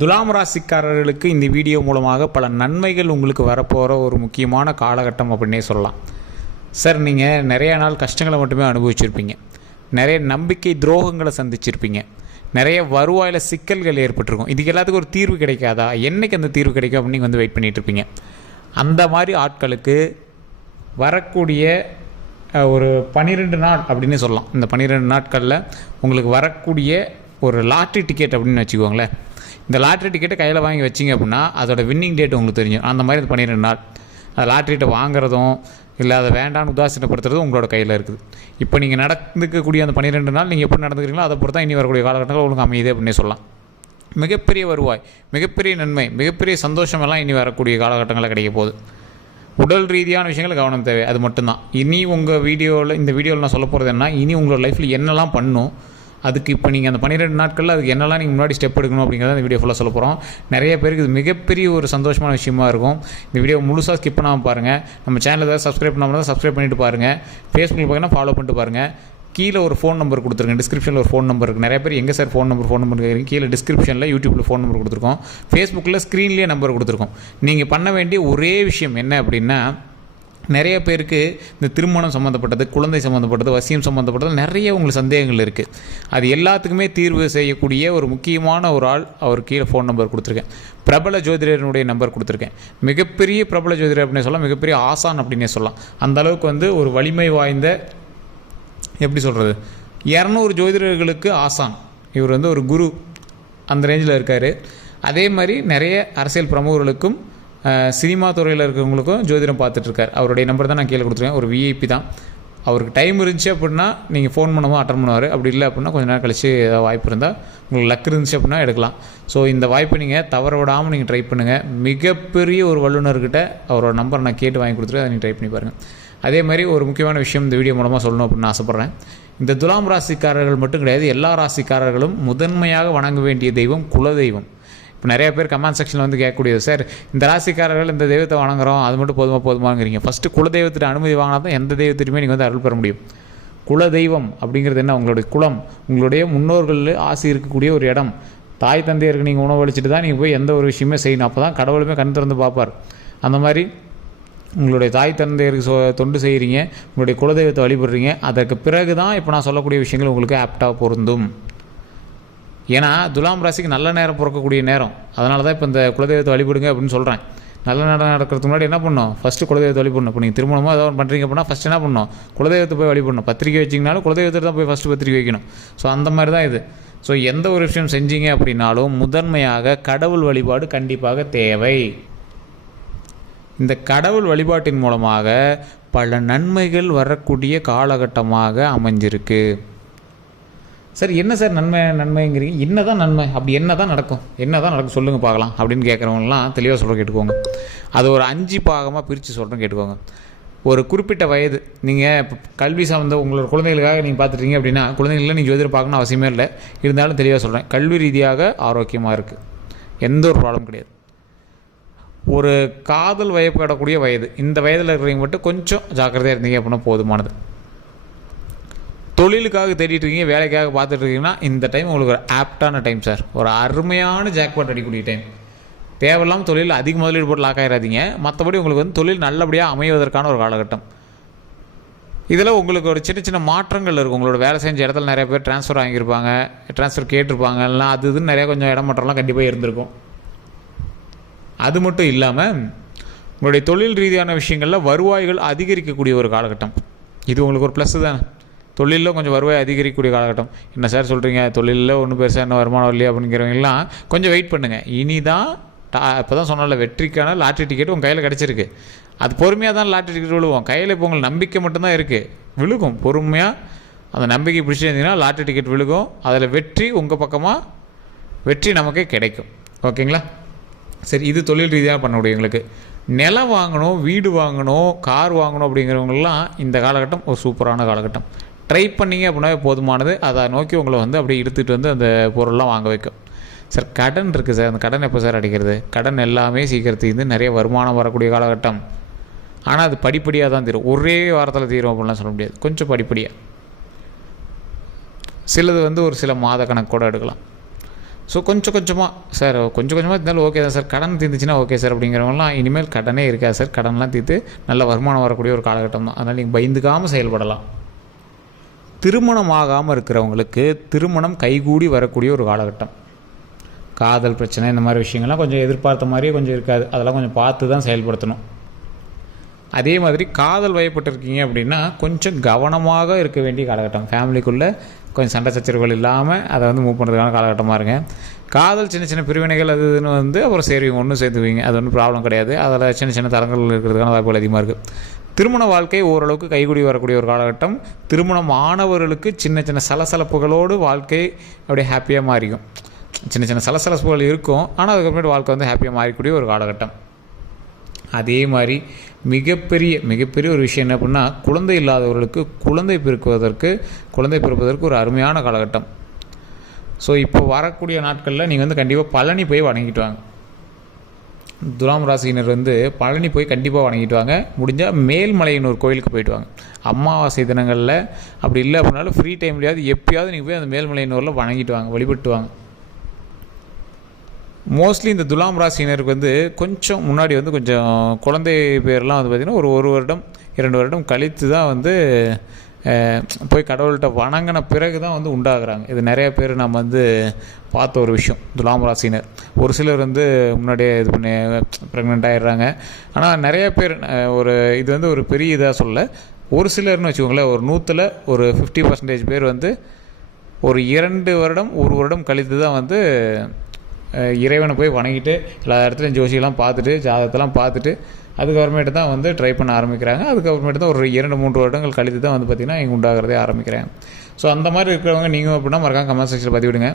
துலாம் ராசிக்காரர்களுக்கு இந்த வீடியோ மூலமாக பல நன்மைகள் உங்களுக்கு வரப்போகிற ஒரு முக்கியமான காலகட்டம் அப்படின்னே சொல்லலாம். சார், நீங்கள் நிறைய நாள் கஷ்டங்களை மட்டுமே அனுபவிச்சிருப்பீங்க, நிறைய நம்பிக்கை துரோகங்களை சந்திச்சிருப்பீங்க, நிறைய வருவாயில் சிக்கல்கள் ஏற்பட்டிருக்கும். இதுக்கு எல்லாத்துக்கும் ஒரு தீர்வு கிடைக்காதா, என்றைக்கு அந்த தீர்வு கிடைக்கும் அப்படின்னு நீங்கள் வந்து வெயிட் பண்ணிகிட்ருப்பீங்க. அந்த மாதிரி ஆட்களுக்கு வரக்கூடிய ஒரு 12 நாள் அப்படின்னு சொல்லலாம். இந்த 12 நாட்களில் உங்களுக்கு வரக்கூடிய ஒரு லாட்ரி டிக்கெட் அப்படின்னு வச்சுக்கோங்களேன். இந்த லாட்ரி டிக்கெட்டை கையில் வாங்கி வச்சிங்க அப்படின்னா அதோட வின்னிங் டேட் உங்களுக்கு தெரியும். அந்த மாதிரி இந்த 12 நாள் அது லாட்ரிகிட்ட வாங்குறதும் இல்லை அதை வேண்டான்னு உதாசீனப்படுத்துறதும் உங்களோட கையில் இருக்குது. இப்போ நீங்கள் நடந்துக்கக்கூடிய அந்த 12 நாள் நீங்கள் எப்படி நடந்துக்கிறீங்களோ அதை பொறுத்து தான் இனி வரக்கூடிய காலகட்டங்கள் உங்களுக்கு அமையுது அப்படின்னு சொல்லலாம். மிகப்பெரிய வருவாய், மிகப்பெரிய நன்மை, மிகப்பெரிய சந்தோஷமெல்லாம் இனி வரக்கூடிய காலகட்டங்களில் கிடைக்க போகுது. உடல் ரீதியான விஷயங்கள் கவனம் தேவை, அது மட்டும்தான். இனி உங்கள் இந்த வீடியோவில் நான் சொல்ல போகிறது என்ன, இனி உங்களோட லைஃப்பில் என்னெல்லாம் பண்ணும், அதுக்கு இப்போ நீங்கள் அந்த 12 நாட்களில் அதுக்கு என்னெல்லாம் நீங்கள் முன்னாடி ஸ்டெப் எடுக்கணும் அப்படிங்கிறத இந்த வீடியோ ஃபுல்லாக சொல்ல போகிறோம். நிறைய பேருக்கு இது மிகப்பெரிய ஒரு சந்தோஷமான விஷயமா இருக்கும். இந்த வீடியோ முழுசாக ஸ்கிப் பண்ணாமல் பாருங்கள். நம்ம சேனல் ஏதாவது சப்ஸ்கிரைப் பண்ணாமல் சப்ஸ்கிரைப் பண்ணிட்டு பாருங்கள். ஃபேஸ்புக்கில் பார்த்தீங்கன்னா ஃபாலோ பண்ணிட்டு பாருங்கள். கீழே ஒரு ஃபோன் நம்பர் கொடுத்துருங்க, டிஸ்கிரிப்ஷனில் ஒரு ஃபோன் நம்பர் இருக்குது. நிறைய பேர் எங்கே சார் ஃபோன் நம்பர் கேட்குறீங்க. கீழே டிஸ்கிரிப்ஷனில் யூடியூப்பில் ஃபோன் நம்பர் கொடுத்துருக்கோம், ஃபேஸ்புக்கில் ஸ்க்ரீன்லேயே நம்பர் கொடுத்துருக்கோம். நீங்கள் பண்ண வேண்டிய ஒரே விஷயம் என்ன அப்படின்னா, நிறைய பேருக்கு இந்த திருமணம் சம்மந்தப்பட்டது, குழந்தை சம்மந்தப்பட்டது, வசியம் சம்மந்தப்பட்டது நிறைய உங்களுக்கு சந்தேகங்கள் இருக்குது. அது எல்லாத்துக்குமே தீர்வு செய்யக்கூடிய ஒரு முக்கியமான ஒரு ஆள், அவர் கீழே ஃபோன் நம்பர் கொடுத்துருக்கேன். பிரபல ஜோதிடனுடைய நம்பர் கொடுத்துருக்கேன். மிகப்பெரிய பிரபல ஜோதிடர் அப்படின்னு சொல்லலாம், மிகப்பெரிய ஆசான் அப்படின்னே சொல்லலாம். அந்த அளவுக்கு வந்து ஒரு வலிமை வாய்ந்த, எப்படி சொல்கிறது, 200 ஜோதிடர்களுக்கு ஆசான். இவர் வந்து ஒரு குரு, அந்த ரேஞ்சில் இருக்கார். அதே மாதிரி நிறைய அரசியல் பிரமுகர்களுக்கும் சினிமா துறையில் இருக்கிறவங்களுக்கும் ஜோதிடம் பார்த்துட்ருக்கார். அவருடைய நம்பர் தான் நான் கீழே கொடுத்துருக்கேன். ஒரு விஐபி தான். அவருக்கு டைம் இருந்துச்சு அப்படின்னா நீங்கள் ஃபோன் பண்ணும்போது அட்டன் பண்ணுவார். அப்படி இல்லை அப்படின்னா கொஞ்சம் நேரம் கழிச்சு ஏதாவது வாய்ப்பு இருந்தால், உங்களுக்கு லக் இருந்துச்சு அப்படின்னா எடுக்கலாம். ஸோ இந்த வாய்ப்பை நீங்கள் தவற விடாமல் நீங்கள் ட்ரை பண்ணுங்கள். மிகப்பெரிய ஒரு வல்லுநர்கிட்ட அவரோட நம்பர் நான் கேட்டு வாங்கி கொடுத்துருக்கேன், அதை நீங்கள் ட்ரை பண்ணி பாருங்கள். அதே மாதிரி ஒரு முக்கியமான விஷயம் இந்த வீடியோ மூலமாக சொல்லணும் அப்படின்னு ஆசைப்பட்றேன். இந்த துலாம் ராசிக்காரர்கள் மட்டும் கிடையாது, எல்லா ராசிக்காரர்களும் முதன்மையாக வணங்க வேண்டிய தெய்வம் குலதெய்வம். இப்போ நிறைய பேர் கமெண்ட் செக்ஷனில் வந்து கேட்கக்கூடியது, சார் இந்த ராசிக்காரர்கள் இந்த தெய்வத்தை வணங்குறோம், அது மட்டும் போதுமாங்கிறீங்க. ஃபஸ்ட்டு குலதெய்வத்திட்ட அனுமதி வாங்கினா தான் எந்த தெய்வத்திட்டுமே நீங்கள் வந்து அருள் பெற முடியும். குலதெய்வம் அப்படிங்கிறது என்ன, உங்களுடைய குலம், உங்களுடைய முன்னோர்கள் ஆசி இருக்கக்கூடிய ஒரு இடம். தாய் தந்தையருக்கு நீங்கள் உணவளிச்சுட்டு தான் நீங்கள் போய் எந்த ஒரு விஷயமே செய்யணும். அப்போ தான் கடவுளுமே கண் திறந்து பார்ப்பார். அந்த மாதிரி உங்களுடைய தாய் தந்தையருக்கு தொண்டு செய்கிறீங்க, உங்களுடைய குலதெய்வத்தை வழிபடுறீங்க. அதற்கு பிறகு தான் இப்போ நான் சொல்லக்கூடிய விஷயங்கள் உங்களுக்கு ஆப்டாக பொருந்தும். ஏன்னா துலாம் ராசிக்கு நல்ல நேரம் பிறக்கக்கூடிய நேரம். அதனால தான் இப்போ இந்த குலதெய்வத்தை வழிபடுங்க அப்படின்னு சொல்கிறேன். நல்ல நேரம் நடக்கிறதுக்கு முன்னாடி என்ன பண்ணணும், ஃபஸ்ட்டு குலதெய்வத்தை வழிபடணும். இப்போ நீங்கள் திருமணமாக ஏதாவது பண்ணுறீங்க அப்படின்னா ஃபஸ்ட்டு என்ன பண்ணணும், குலதெய்வத்தை போய் வழிபடணும். பத்திரிக்கை வச்சிங்கனாலும் குலதெய்வத்தை தான் போய் ஃபஸ்ட்டு பத்திரிக்கை வைக்கணும். ஸோ அந்த மாதிரி தான் இது. ஸோ எந்த ஒரு விஷயம் செஞ்சீங்க அப்படின்னாலும் முதன்மையாக கடவுள் வழிபாடு கண்டிப்பாக தேவை. இந்த கடவுள் வழிபாட்டின் மூலமாக பல நன்மைகள் வரக்கூடிய காலகட்டமாக அமைஞ்சிருக்கு. சார் என்ன சார் நன்மைங்கிறீங்க, என்ன தான் நன்மை, அப்படி என்ன தான் நடக்கும் சொல்லுங்கள் பார்க்கலாம் அப்படின்னு கேட்குறவங்கலாம் தெளிவாக சொல்கிற கேட்டுக்கோங்க. அது ஒரு 5 பாகமாக பிரித்து சொல்கிறேன் கேட்டுக்கோங்க. ஒரு குறிப்பிட்ட வயது, நீங்கள் இப்போ கல்வி சார்ந்த உங்களோட குழந்தைகளுக்காக நீங்கள் பார்த்துட்டீங்க அப்படின்னா, குழந்தைகளில் நீங்கள் ஜோதிடம் பார்க்கணும் அவசியமே இல்லை. இருந்தாலும் தெளிவாக சொல்கிறேன், கல்வி ரீதியாக ஆரோக்கியமாக இருக்குது, எந்த ஒரு ப்ராப்ளம் கிடையாது. ஒரு காதல் வயப்படக்கூடிய வயது, இந்த வயதில் இருக்கிறவங்க மட்டும் கொஞ்சம் ஜாக்கிரதையாக இருந்தீங்க அப்படின்னா போதுமானது. தொழிலுக்காக தேடிட்டு இருக்கீங்க, வேலைக்காக பார்த்துட்டு இருக்கீங்கன்னா இந்த டைம் உங்களுக்கு ஒரு ஆப்டான டைம் சார். ஒரு அருமையான ஜாக்பாட் அடிக்கக்கூடிய டைம். தேவையில்லாமல் தொழில் அதிக முதலீடு போட்டு லாக் ஆகிடாதீங்க. மற்றபடி உங்களுக்கு வந்து தொழில் நல்லபடியாக அமைவதற்கான ஒரு காலகட்டம். இதில் உங்களுக்கு ஒரு சின்ன சின்ன மாற்றங்கள் இருக்கும். உங்களோட வேலை செஞ்ச இடத்துல நிறைய பேர் ட்ரான்ஸ்ஃபர் வாங்கியிருப்பாங்க, ட்ரான்ஸ்ஃபர் கேட்டிருப்பாங்க, எல்லாம் அது இதுன்னு நிறையா கொஞ்சம் இடமாற்றம்லாம் கண்டிப்பாக இருந்திருக்கும். அது மட்டும் இல்லாமல் உங்களுடைய தொழில் ரீதியான விஷயங்களில் வருவாய்கள் அதிகரிக்கக்கூடிய ஒரு காலகட்டம். இது உங்களுக்கு ஒரு ப்ளஸ் தானே. தொழிலில் கொஞ்சம் வருவாய் அதிகரிக்கக்கூடிய காலகட்டம். என்ன சார் சொல்கிறீங்க, தொழிலில் ஒன்றும் பெருசாக என்ன வருமானம் இல்லையா அப்படிங்கிறவங்கலாம் கொஞ்சம் வெயிட் பண்ணுங்கள். இனி தான் இப்போ தான் சொன்னால வெற்றிக்கான லாட்ரி டிக்கெட் உங்கள் கையில் கிடச்சிருக்கு. அது பொறுமையாக தான் லாட்ரி டிக்கெட் விழுவோம். கையில் இப்போ உங்களுக்கு நம்பிக்கை மட்டும்தான் இருக்குது, விழுகும். பொறுமையாக அந்த நம்பிக்கை பிடிச்சி இருந்தீங்கன்னா லாட்ரி டிக்கெட் விழுகும். அதில் வெற்றி உங்கள் பக்கமாக, வெற்றி நமக்கே கிடைக்கும். ஓகேங்களா? சரி, இது தொழில் ரீதியாக பண்ணக்கூடியவங்களுக்கு. நிலம் வாங்கணும், வீடு வாங்கணும், கார் வாங்கணும் அப்படிங்கிறவங்களாம் இந்த காலகட்டம் ஒரு சூப்பரான காலகட்டம். ட்ரை பண்ணிங்க அப்படின்னா போதுமானது. அதை நோக்கி உங்களை வந்து அப்படியே எடுத்துகிட்டு வந்து அந்த பொருள்லாம் வாங்க வைக்கும். சார் கடன் இருக்குது சார், அந்த கடன் எப்போ சார் அடைக்கிறது? கடன் எல்லாமே சீக்கிரத்துக்கு நிறைய வருமானம் வரக்கூடிய காலகட்டம். ஆனால் அது படிப்படியாக தான் தீரும். ஒரே வாரத்தில் தீரும் அப்படின்லாம் சொல்ல முடியாது. கொஞ்சம் படிப்படியாக, சிலது வந்து ஒரு சில மாத கணக்கு கூட எடுக்கலாம். ஸோ கொஞ்சம் கொஞ்சமாக சார் கொஞ்சம் கொஞ்சமாக இருந்தாலும் ஓகே தான் சார், கடன் தீர்ந்துச்சுன்னா ஓகே சார் அப்படிங்கிறவங்களாம் இனிமேல் கடனே இருக்காது சார், கடன்லாம் தீர்த்து நல்ல வருமானம் வரக்கூடிய ஒரு காலகட்டம் தான். அதனால் நீங்கள் பயந்துக்காமல் செயல்படலாம். திருமணம் ஆகாமல் இருக்கிறவங்களுக்கு திருமணம் கைகூடி வரக்கூடிய ஒரு காலகட்டம். காதல் பிரச்சனை இந்த மாதிரி விஷயங்கள்லாம் கொஞ்சம் எதிர்பார்த்த மாதிரியே கொஞ்சம் இருக்காது, அதெல்லாம் கொஞ்சம் பார்த்து தான் செயல்படுத்தணும். அதே மாதிரி காதல் வயப்பட்டிருக்கீங்க அப்படின்னா கொஞ்சம் கவனமாக இருக்க வேண்டிய காலகட்டம். ஃபேமிலிக்குள்ளே கொஞ்சம் சண்டை சச்சரவுகள் இல்லாமல் அதை வந்து மூவ் பண்ணுறதுக்கான காலகட்டமாக இருங்க. காதல் சின்ன சின்ன பிரிவினைகள் அது இதுன்னு வந்து அப்புறம் சேருவீங்க, ஒன்றும் சேர்த்துவீங்க, அது ஒன்றும் ப்ராப்ளம் கிடையாது. அதில் சின்ன சின்ன தரங்கள் இருக்கிறதுக்கான வாய்ப்புகள் அதிகமாக இருக்குது. திருமண வாழ்க்கை ஓரளவுக்கு கைகூடி வரக்கூடிய ஒரு காலகட்டம். திருமணம் ஆனவர்களுக்கு சின்ன சின்ன சலசலப்புகளோடு வாழ்க்கை அப்படியே ஹாப்பியாக மாறிக்கும். சின்ன சின்ன சலசலப்புகள் இருக்கும், ஆனால் அதுக்கப்புறமேட்டு வாழ்க்கை வந்து ஹாப்பியாக மாறிக்கூடிய ஒரு காலகட்டம். அதே மாதிரி மிகப்பெரிய ஒரு விஷயம் என்ன அப்படின்னா, குழந்தை இல்லாதவர்களுக்கு குழந்தை பிறப்பதற்கு ஒரு அருமையான காலகட்டம். ஸோ இப்போ வரக்கூடிய நாட்களில் நீங்கள் வந்து கண்டிப்பாக பழனி போய் வணங்கிட்டு வாங்க. துலாம் ராசியினர் வந்து பழனி போய் கண்டிப்பாக வணங்கிட்டு வாங்க. முடிஞ்சால் மேல்மலையினூர் கோயிலுக்கு போயிட்டு வாங்க. அமாவாசை தினங்களில் அப்படி இல்லை அப்படின்னாலும் ஃப்ரீ டைம்லையாவது எப்பயாவது நீங்கள் போய் அந்த மேல்மலையினூரில் வணங்கிட்டு வாங்க, வழிபட்டு வாங்க. மோஸ்ட்லி இந்த துலாம் ராசியினருக்கு வந்து கொஞ்சம் முன்னாடி வந்து கொஞ்சம் குழந்தை பேர்லாம் வந்து பார்த்திங்கன்னா ஒரு வருடம் 2 வருடம் கழித்து தான் வந்து போய் கடவுள்கிட்ட வணங்கின பிறகு தான் வந்து உண்டாகிறாங்க. இது நிறைய பேர் நம்ம வந்து பார்த்த ஒரு விஷயம். துலாம் ராசினர் ஒரு சிலர் வந்து முன்னாடியே இது பண்ணி ப்ரெக்னென்ட் ஆகிடுறாங்க. ஆனால் நிறைய பேர் இது வந்து ஒரு பெரிய இதாக சொல்ல, ஒரு சிலர்னு வச்சுக்கோங்களேன், ஒரு 100ல் ஒரு 50% பேர் வந்து ஒரு 2 வருடம் 1 வருடம் கழித்து தான் வந்து இறைவனை போய் வணங்கிட்டு எல்லா இடத்துலையும் ஜோசியெல்லாம் பார்த்துட்டு ஜாதகத்தெல்லாம் பார்த்துட்டு அதுக்கப்புறமேட்டு தான் வந்து ட்ரை பண்ண ஆரம்பிக்கிறாங்க. அதுக்கப்புறமேட்டு தான் ஒரு 2-3 வருடங்கள் கழித்து தான் வந்து பார்த்திங்கன்னா இங்கே உண்டாகிறதே ஆரம்பிக்கிறாங்க. ஸோ அந்த மாதிரி இருக்கிறவங்க நீங்கள் அப்படின்னா மறக்காம கமெண்ட் செக்ஷனில் பதிவிடுங்க.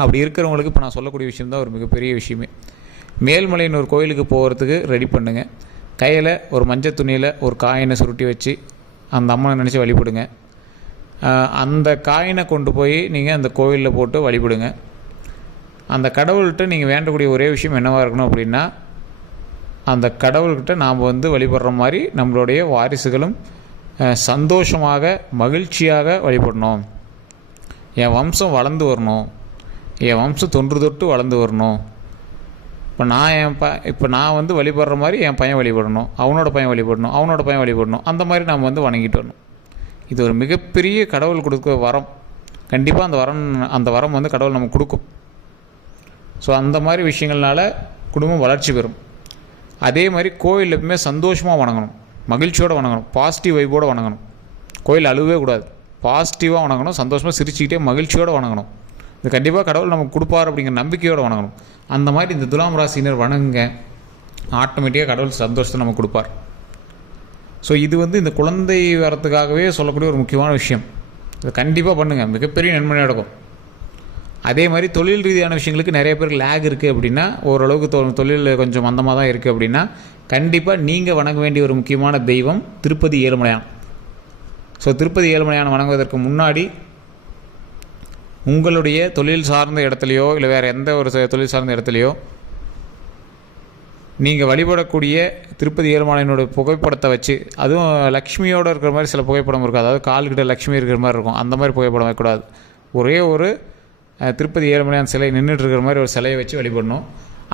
அப்படி இருக்கிறவங்களுக்கு இப்போ நான் சொல்லக்கூடிய விஷயம் தான் ஒரு மிகப்பெரிய விஷயமே. மேல்மலையினூர் கோயிலுக்கு போகிறதுக்கு ரெடி பண்ணுங்கள். கையில் ஒரு மஞ்சள் துணியில் ஒரு காயினை சுருட்டி வச்சு அந்த அம்மனை நினச்சி வழிபடுங்க. அந்த காயினை கொண்டு போய் நீங்கள் அந்த கோயிலில் போட்டு வழிபடுங்க. அந்த கடவுள்கிட்ட நீங்கள் வேண்டக்கூடிய ஒரே விஷயம் என்னவாக இருக்கணும் அப்படின்னா, அந்த கடவுள்கிட்ட நாம் வந்து வழிபடுற மாதிரி நம்மளுடைய வாரிசுகளும் சந்தோஷமாக மகிழ்ச்சியாக வழிபடணும். என் வம்சம் வளர்ந்து வரணும், என் வம்சம் தொன்று தொட்டு வளர்ந்து வரணும். இப்போ நான் வந்து வழிபடுற மாதிரி என் பையன் வழிபடணும், அவனோட பையன் வழிபடணும், அந்த மாதிரி நாம் வந்து வணங்கிட்டு வரணும். இது ஒரு மிகப்பெரிய கடவுள் கொடுக்க வரம். கண்டிப்பாக அந்த வரம் வந்து கடவுள் நமக்கு கொடுக்கும். ஸோ அந்த மாதிரி விஷயங்கள்னால குடும்பம் வளர்ச்சி பெறும். அதே மாதிரி கோயில் எப்பவுமே சந்தோஷமாக வணங்கணும், மகிழ்ச்சியோடு வணங்கணும், பாசிட்டிவ் வைப்போடு வணங்கணும். கோயில் அழுவே கூடாது, பாசிட்டிவாக வணங்கணும், சந்தோஷமாக சிரிச்சுக்கிட்டே மகிழ்ச்சியோடு வணங்கணும். இது கண்டிப்பாக கடவுள் நமக்கு கொடுப்பார் அப்படிங்கிற நம்பிக்கையோடு வணங்கணும். அந்த மாதிரி இந்த துலாம் ராசினர் வணங்குங்க, ஆட்டோமேட்டிக்காக கடவுள் சந்தோஷத்தை நமக்கு கொடுப்பார். ஸோ இது வந்து இந்த குழந்தை வரத்துக்காகவே சொல்லக்கூடிய ஒரு முக்கியமான விஷயம். இதை கண்டிப்பாக பண்ணுங்கள், மிகப்பெரிய நன்மை நடக்கும். அதே மாதிரி தொழில் ரீதியான விஷயங்களுக்கு நிறைய பேருக்கு லேக் இருக்குது அப்படின்னா, ஓரளவுக்கு தொழில் கொஞ்சம் மந்தமாக தான் இருக்குது அப்படின்னா, கண்டிப்பாக நீங்கள் வணங்க வேண்டிய ஒரு முக்கியமான தெய்வம் திருப்பதி ஏழுமலையான். ஸோ திருப்பதி ஏழுமலையான் வணங்குவதற்கு முன்னாடி உங்களுடைய தொழில் சார்ந்த இடத்துலையோ இல்லை வேறு எந்த ஒரு தொழில் சார்ந்த இடத்துலையோ நீங்கள் வழிபடக்கூடிய திருப்பதி ஏழுமலையானோட புகைப்படத்தை வச்சு, அதுவும் லக்ஷ்மியோடு இருக்கிற மாதிரி சில புகைப்படம் இருக்கும், அதாவது கால்கிட்ட லக்ஷ்மி இருக்கிற மாதிரி இருக்கும், அந்த மாதிரி புகைப்படம் வைக்கக்கூடாது. ஒரே ஒரு திருப்பதி ஏழுமலையான் சிலை நின்றுட்டு இருக்கிற மாதிரி ஒரு சிலையை வச்சு வழிபடணும்.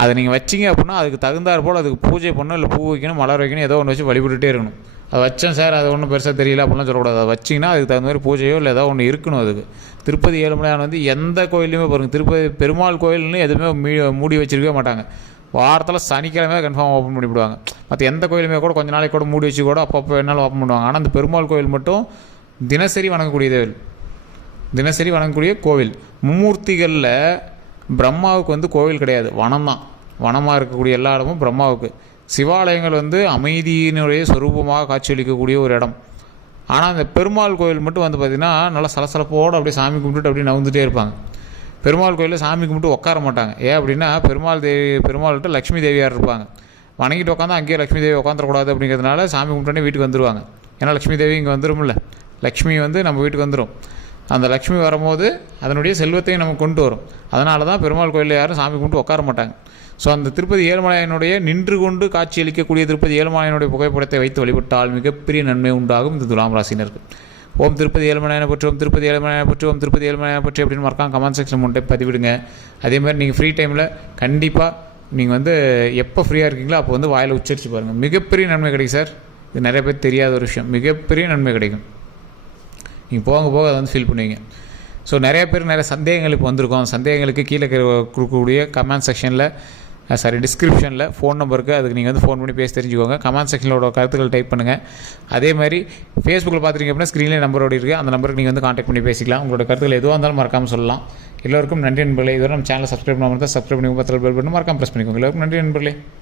அதை நீங்கள் வச்சிங்க அப்படின்னா அதுக்கு தகுந்தாற் போல் அதுக்கு பூஜை பண்ணணும், இல்லை பூ வைக்கணும், மலர் வைக்கணும், ஏதோ ஒன்று வச்சு வழிபட்டுகிட்டே இருக்கணும். அதை வச்சேன் சார் அது ஒன்றும் பெருசாக தெரியல அப்படிலாம் சொல்லக்கூடாது. அதை வச்சிங்கன்னா அதுக்கு தகுந்த மாதிரி பூஜையோ இல்லை ஏதோ ஒன்று இருக்கணும். அதுக்கு திருப்பதி ஏழுமலையான் வந்து எந்த கோயிலையுமே பாருங்கள், திருப்பதி பெருமாள் கோயில்னு எதுவுமே மூடி வச்சிருக்கவே மாட்டாங்க. வாரத்தில் சனிக்கிழமை கன்ஃபார்ம் ஓப்பன் பண்ணிவிடுவாங்க. மற்ற எந்த கோயிலுமே கூட கொஞ்சம் நாளைக்கு கூட மூடி வச்சு கூட அப்பப்போ வேணாலும் ஓப்பன் பண்ணுவாங்க. ஆனால் அந்த பெருமாள் கோயில் மட்டும் தினசரி வணங்கக்கூடிய கோவில். மும்மூர்த்திகளில் பிரம்மாவுக்கு வந்து கோவில் கிடையாது, வனம் தான். வனமாக இருக்கக்கூடிய எல்லா இடமும் பிரம்மாவுக்கு. சிவாலயங்கள் வந்து அமைதியினுடைய சொரூபமாக காட்சியளிக்கக்கூடிய ஒரு இடம். ஆனால் அந்த பெருமாள் கோயில் மட்டும் வந்து பார்த்திங்கன்னா நல்லா சலசலப்போடு அப்படியே சாமி கும்பிட்டுட்டு அப்படியே நவுந்துகிட்டே இருப்பாங்க. பெருமாள் கோயிலில் சாமி கும்பிட்டு உட்கார மாட்டாங்க. ஏன் அப்படின்னா பெருமாள்கிட்ட லக்ஷ்மி தேவியார் இருப்பாங்க. வணங்கிட்டு உட்காந்து அங்கேயே லக்ஷ்மி தேவி உட்காந்துடக்கூடாது அப்படிங்கிறதுனால சாமி கும்பிட்டோன்னே வீட்டுக்கு வந்துடுவாங்க. ஏன்னா லக்ஷ்மி தேவி இங்கே வந்துடும்ல, லக்ஷ்மி வந்து நம்ம வீட்டுக்கு வந்துடும். அந்த லக்ஷ்மி வரும்போது அதனுடைய செல்வத்தையும் நமக்கு கொண்டு வரும். அதனால தான் பெருமாள் கோயிலில் யாரும் சாமி கும்பிட்டு உட்கார மாட்டாங்க. ஸோ அந்த திருப்பதி ஏழுமலையானுடைய நின்று கொண்டு காட்சியளிக்கக்கூடிய திருப்பதி ஏழுமலையானுடைய புகைப்படத்தை வைத்து வழிபட்டால் மிகப்பெரிய நன்மை உண்டாகும் இந்த துலாம் ராசினருக்கு. ஓம் திருப்பதி ஏழுமலையான போற்றி, ஓம் திருப்பதி ஏழுமலையான போற்றி, ஓம் திருப்பதி ஏழுமலையான போற்றி அப்படின்னு மறக்காம கமெண்ட் செக்ஷன் மூணு டைம் பதிவிடுங்க. அதேமாதிரி நீங்கள் ஃப்ரீ டைமில் கண்டிப்பாக நீங்கள் வந்து எப்போ ஃப்ரீயாக இருக்கீங்களோ அப்போ வந்து வாயில் உச்சரித்து பாருங்கள். மிகப்பெரிய நன்மை கிடைக்கும் சார். இது நிறைய பேர் தெரியாத ஒரு விஷயம். மிகப்பெரிய நன்மை கிடைக்கும். நீங்கள் போக போக அதை வந்து ஃபீல் பண்ணுவீங்க. ஸோ நிறைய பேர் நிறைய சந்தேகங்கள் இப்போ வந்திருக்கோம். சந்தேகங்களுக்கு கீழே கொடுக்கக்கூடிய கமெண்ட் செக்ஷனில் டிஸ்கிரிப்ஷனில் ஃபோன் நம்பருக்கு அதுக்கு நீங்கள் வந்து ஃபோன் பண்ணி பேசி தெரிஞ்சுக்கோங்க. கமெண்ட் செக்ஷனோட கருத்துக்கள் டைப் பண்ணுங்கள். அதே மாதிரி ஃபேஸ்புக்கில் பார்த்துருக்கீங்க அப்படின்னா ஸ்க்ரீன்லேயே நம்பரோடு இருக்குது. அந்த நம்பருக்கு நீங்கள் வந்து கான்டாக்ட் பண்ணி பேசிக்கலாம். உங்களோட கருத்துக்கள் எதுவாக இருந்தாலும் மறக்காமல் சொல்லலாம். எல்லோருக்கும் நன்றி நண்பர்களே. இதுவரை நம்ம சேனலை சப்ஸ்கிரைப் பண்ணாமல் தான் சப்ஸ்கிரைப் பண்ணி பக்கத்தில் பெல் பட்டன் மறக்காமல் ப்ரெஸ் பண்ணிக்கோங்க. எல்லோருக்கும் நன்றி நண்பர்களே.